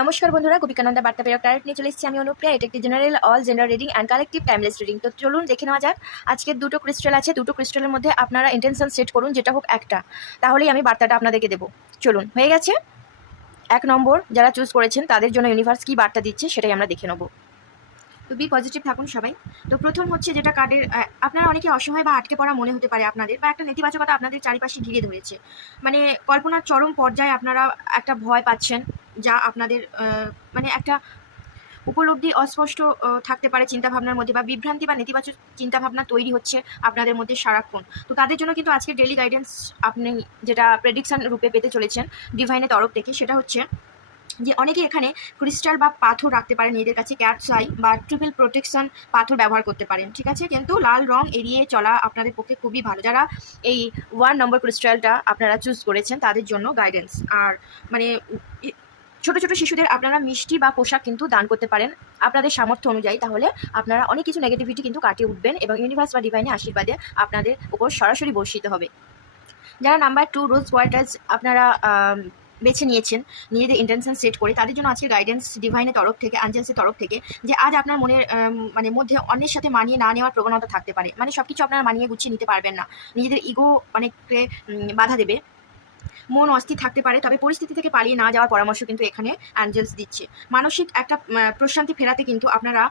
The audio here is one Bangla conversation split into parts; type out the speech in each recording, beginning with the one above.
নমস্কার বন্ধুরা, গোপিকানন্দা বার্তা প্রেরক টার্গেট নিয়ে চলে এসেছি আমি অনুপ্রিয়া। এটা একটি general all gender reading and collective timeless reading. তো চলুন দেখে নেওয়া যাক। আজকে দুটো ক্রিস্টাল আছে, দুটো ক্রিস্টালের মধ্যে আপনারা ইন্টেনশন সেট করুন, যেটা হোক একটা, তাহলেই আমি বার্তাটা আপনাদেরকে দেবো। চলুন, হয়ে গেছে। 1 নম্বর যারা চুজ করেছেন তাদের জন্য ইউনিভার্স কী বার্তা দিচ্ছে সেটাই আমরা দেখে নেবো। তো বি পজিটিভ থাকুন সবাই। তো প্রথম হচ্ছে যেটা কার্ডের, আপনারা অনেকে অসহায় বা আটকে পড়া মনে হতে পারে আপনাদের, বা একটা নেতিবাচকতা আপনাদের চারিপাশে ঘিরে ধরেছে। মানে কল্পনার চরম পর্যায়ে আপনারা একটা ভয় পাচ্ছেন, যা আপনাদের মানে একটা উপলব্ধি অস্পষ্ট থাকতে পারে চিন্তাভাবনার মধ্যে, বা বিভ্রান্তি বা নেতিবাচক চিন্তাভাবনা তৈরি হচ্ছে আপনাদের মধ্যে সারাক্ষণ। তো তাদের জন্য কিন্তু আজকের ডেইলি গাইডেন্স আপনি যেটা প্রেডিকশন রূপে পেতে চলেছেন ডিভাইনের তরফ থেকে, সেটা হচ্ছে যে অনেকে এখানে ক্রিস্টাল বা পাথর রাখতে পারেন নিজেদের কাছে, ক্যাটস আই বা ট্রিপল প্রোটেকশন পাথর ব্যবহার করতে পারেন, ঠিক আছে। কিন্তু লাল রং এড়িয়ে চলা আপনাদের পক্ষে খুবই ভালো। যারা এই 1 নম্বর ক্রিস্টালটা আপনারা চুজ করেছেন তাদের জন্য গাইডেন্স। আর মানে ছোট ছোট শিশুদের আপনারা মিষ্টি বা পোশাক কিন্তু দান করতে পারেন আপনাদের সামর্থ্য অনুযায়ী, তাহলে আপনারা অনেক কিছু নেগেটিভিটি কিন্তু কাটিয়ে উঠবেন এবং ইউনিভার্স বা ডিভাইনের আশীর্বাদে আপনাদের উপর সরাসরি বর্ষিত হবে। যারা নাম্বার 2 রোজ কোয়ার্টার্স আপনারা বেছে নিয়েছেন নিজেদের ইন্টেনশন সেট করে, তাদের জন্য আজকে গাইডেন্স ডিভাইনের তরফ থেকে, অ্যাঞ্জেলসের তরফ থেকে, যে আজ আপনার মনের মানে মধ্যে অন্যের সাথে মানিয়ে না নেওয়ার প্রবণতা থাকতে পারে। মানে সব কিছু আপনারা মানিয়ে গুছিয়ে নিতে পারবেন না, নিজেদের ইগো অনেককে বাধা দেবে, মন অস্থির থাকতে পারে। তবে পরিস্থিতি থেকে পালিয়ে না যাওয়ার পরামর্শ কিন্তু এখানে অ্যাঞ্জেলস দিচ্ছে। মানসিক একটা প্রশান্তি ফেরাতে কিন্তু আপনারা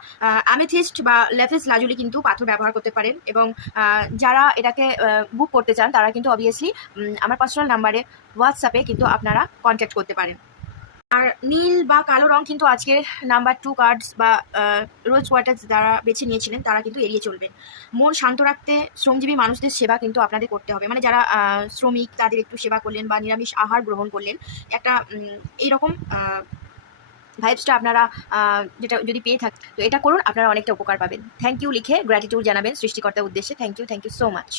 অ্যামেথিস্ট বা লেফেস লাজুলি কিন্তু পাথর ব্যবহার করতে পারেন। এবং যারা এটাকে বুক করতে চান তারা কিন্তু অবভিয়াসলি আমার পার্সোনাল নাম্বারে হোয়াটসঅ্যাপে কিন্তু আপনারা কন্ট্যাক্ট করতে পারেন। আর নীল বা কালো রং কিন্তু আজকের নাম্বার 2 কার্ডস বা রোজ ওয়াটার্স যারা বেছে নিয়েছিলেন তারা কিন্তু এড়িয়ে চলবেন। মন শান্ত রাখতে শ্রমজীবী মানুষদের সেবা কিন্তু আপনাদের করতে হবে। মানে যারা শ্রমিক তাদের একটু সেবা করলেন বা নিরামিষ আহার গ্রহণ করলেন, একটা এইরকম ভাইবসটা আপনারা যেটা যদি পেয়ে থাকেন তো এটা করুন, আপনারা অনেকটা উপকার পাবেন। থ্যাংক ইউ লিখে গ্র্যাটিটিউড জানাবেন সৃষ্টিকর্তার উদ্দেশ্যে। Thank you so much.